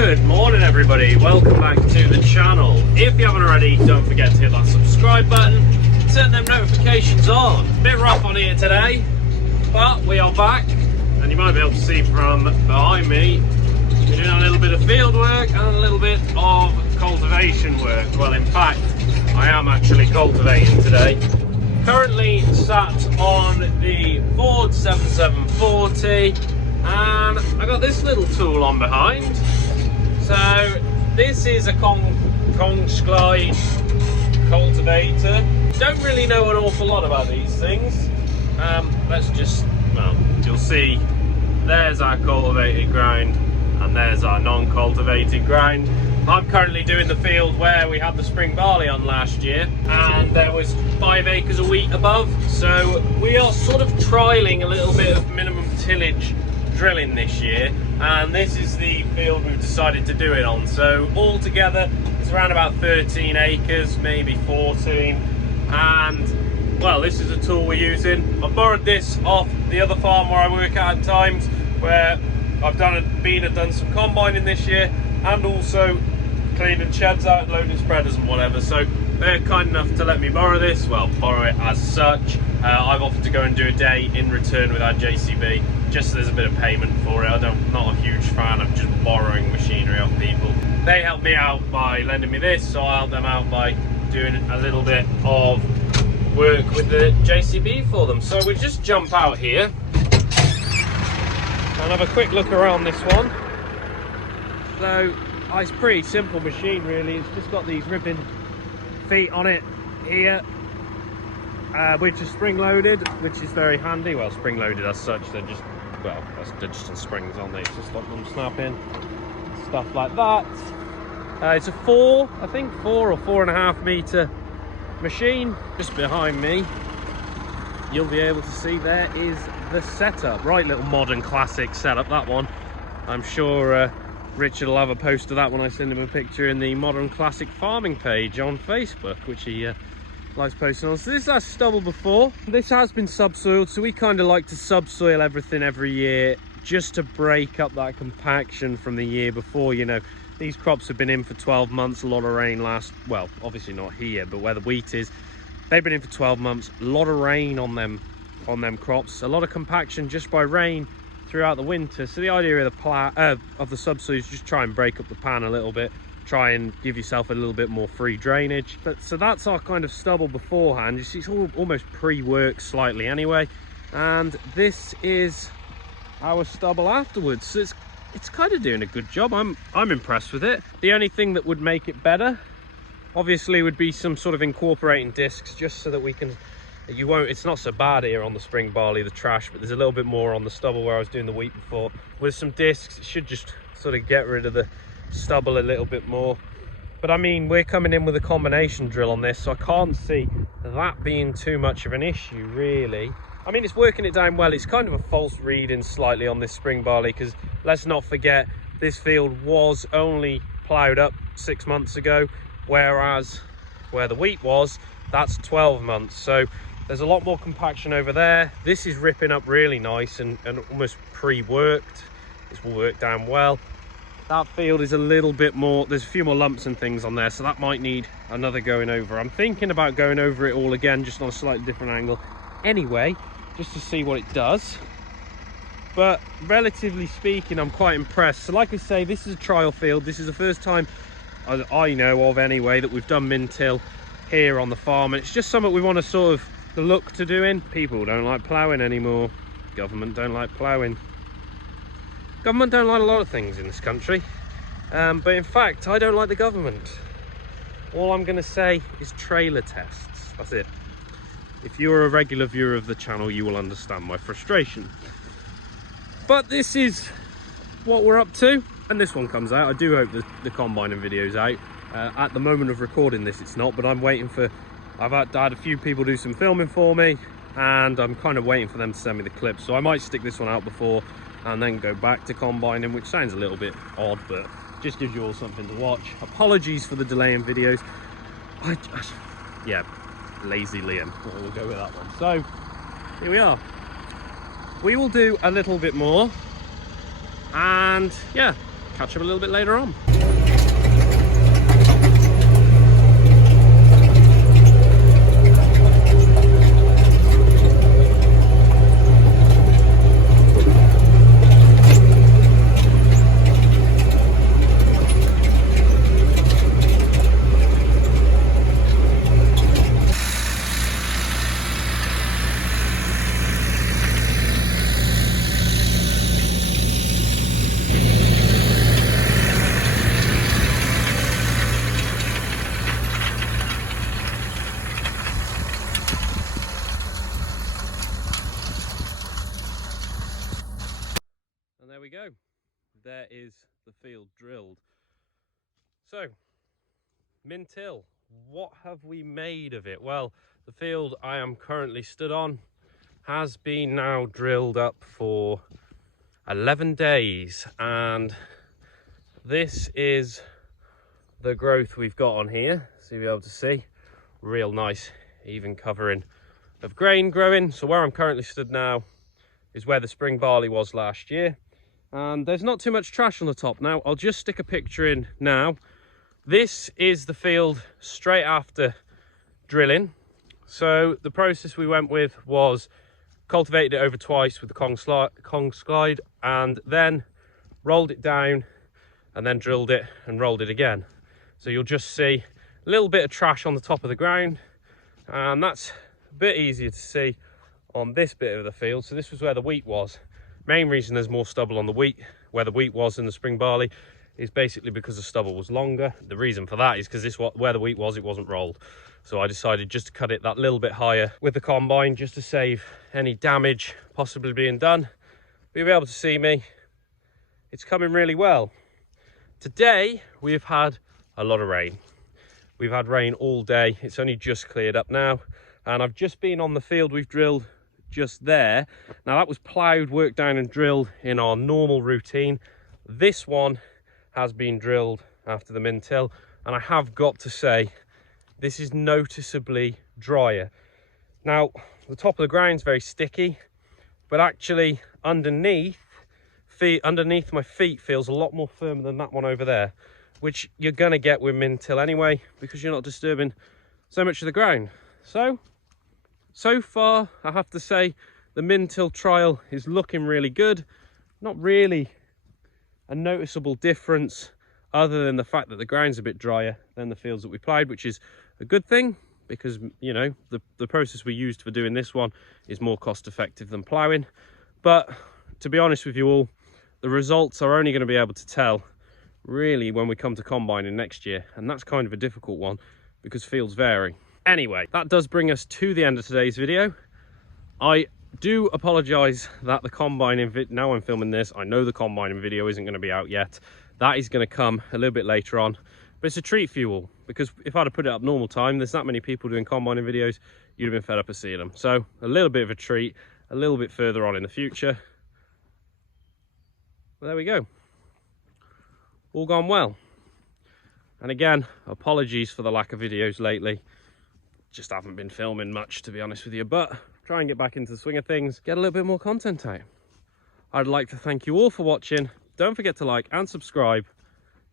Good morning everybody, welcome back to the channel. If you haven't already, don't forget to hit that subscribe button, turn them notifications on. Bit rough on here today, but we are back, and you might be able to see from behind me, we're doing a little bit of field work and a little bit of cultivation work. Well, in fact, I am actually cultivating today. Currently sat on the Ford 7740, and I got this little tool on behind. So this is a Cultivating cultivator. Don't really know an awful lot about these things. Let's just, well, you'll see there's our cultivated ground and there's our non-cultivated ground. I'm currently doing the field where we had the spring barley on last year, and there was 5 acres of wheat above. So we are sort of trialing a little bit of minimum tillage drilling this year, and this is the field we've decided to do it on. So altogether it's around about 13 acres, maybe 14, and well, this is a tool we're using. I borrowed this off the other farm where I work at times, where I've done some combining this year, and also cleaning sheds out and loading spreaders and whatever. So they're kind enough to let me borrow this, well, borrow it as such. I've offered to go and do a day in return with our JCB, just so there's a bit of payment for it. I'm not a huge fan of just borrowing machinery off people. They helped me out by lending me this, so I helped them out by doing a little bit of work with the JCB for them. So we just jump out here and have a quick look around this one. So it's a pretty simple machine really. It's just got these ribbon feet on it here, which is spring loaded, which is very handy. Well, spring loaded as such, they're just, well, they're just springs on there, just let them snap in, stuff like that. It's a 4 or 4.5 meter machine. Just behind me you'll be able to see there is the setup. Right, little modern classic setup, that one. I'm sure Richard will have a post of that when I send him a picture in the Modern Classic Farming page on Facebook, which he likes posting on. So this has stubble before. This has been subsoiled, so we kind of like to subsoil everything every year just to break up that compaction from the year before. You know, these crops have been in for 12 months, a lot of rain last, well, obviously not here, but where the wheat is, they've been in for 12 months, a lot of rain on them crops, a lot of compaction just by rain throughout the winter. So the idea of the subsoil is just try and break up the pan a little bit, try and give yourself a little bit more free drainage. So that's our kind of stubble beforehand. You see, it's almost pre-worked slightly anyway, and this is our stubble afterwards. So it's kind of doing a good job. I'm impressed with it. The only thing that would make it better obviously would be some sort of incorporating discs, just so that we can, it's not so bad here on the spring barley, the trash, but there's a little bit more on the stubble where I was doing the wheat before. With some discs, it should just sort of get rid of the stubble a little bit more. But I mean, we're coming in with a combination drill on this, so I can't see that being too much of an issue really. I mean, it's working it down well. It's kind of a false reading slightly on this spring barley, because let's not forget this field was only ploughed up 6 months ago, whereas where the wheat was, that's 12 months. So there's a lot more compaction over there. This is ripping up really nice and almost pre-worked. It's worked down well. That field is a little bit more, there's a few more lumps and things on there, so that might need another going over. I'm thinking about going over it all again, just on a slightly different angle anyway, just to see what it does. But relatively speaking, I'm quite impressed. So like I say, this is a trial field. This is the first time I know of anyway that we've done min-till here on the farm, and it's just something we want to sort of look to doing. People don't like ploughing anymore. Government don't like ploughing. Government don't like a lot of things in this country, but in fact I don't like the government. All I'm going to say is trailer tests. That's it. If you're a regular viewer of the channel, you will understand my frustration. But this is what we're up to, and this one comes out. I do hope the combining video's out. At the moment of recording this, it's not, but I'm waiting for, I've had a few people do some filming for me, and I'm kind of waiting for them to send me the clips. So I might stick this one out before and then go back to combining, which sounds a little bit odd, but just gives you all something to watch. Apologies for the delay in videos. Yeah, lazy Liam, we'll go with that one. So here we are. We will do a little bit more, and yeah, catch up a little bit later on. And there we go. There is the field drilled. So, min-till, what have we made of it? Well, the field I am currently stood on has been now drilled up for 11 days, and this is the growth we've got on here. So you'll be able to see real nice even covering of grain growing. So where I'm currently stood now is where the spring barley was last year, and there's not too much trash on the top. Now I'll just stick a picture in now. This is the field straight after drilling. So the process we went with was cultivated it over twice with the Kong slide, and then rolled it down, and then drilled it and rolled it again. So you'll just see a little bit of trash on the top of the ground, and that's a bit easier to see on this bit of the field. So this was where the wheat was. Main reason there's more stubble on the wheat, where the wheat was in the spring barley, is basically because the stubble was longer. The reason for that is because this, where the wheat was, it wasn't rolled. So I decided just to cut it that little bit higher with the combine, just to save any damage possibly being done. But you'll be able to see me. It's coming really well. Today, we've had a lot of rain. We've had rain all day. It's only just cleared up now. And I've just been on the field we've drilled just there. Now that was ploughed, worked down and drilled in our normal routine. This one has been drilled after the min-till, and I have got to say, this is noticeably drier. Now, the top of the ground's very sticky, but actually underneath my feet feels a lot more firm than that one over there, which you're gonna get with min-till anyway, because you're not disturbing so much of the ground. So far, I have to say, the min-till trial is looking really good. Not really a noticeable difference other than the fact that the ground's a bit drier than the fields that we ploughed, which is a good thing, because, you know, the process we used for doing this one is more cost effective than ploughing. But to be honest with you all, the results are only going to be able to tell really when we come to combining next year, and that's kind of a difficult one because fields vary. Anyway, that does bring us to the end of today's video. I do apologise that the combining now I'm filming this, I know the combining video isn't going to be out yet. That is going to come a little bit later on, but it's a treat for you all, because if I'd have put it up normal time, there's that many people doing combining videos, you'd have been fed up of seeing them. So a little bit of a treat, a little bit further on in the future. Well, there we go. All gone well. And again, apologies for the lack of videos lately. Just haven't been filming much, to be honest with you, but try and get back into the swing of things, get a little bit more content out. I'd like to thank you all for watching. Don't forget to like and subscribe.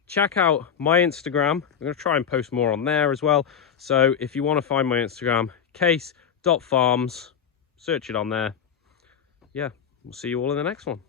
Check out my Instagram. I'm going to try and post more on there as well. So if you want to find my Instagram, case.farms, search it on there. Yeah, we'll see you all in the next one.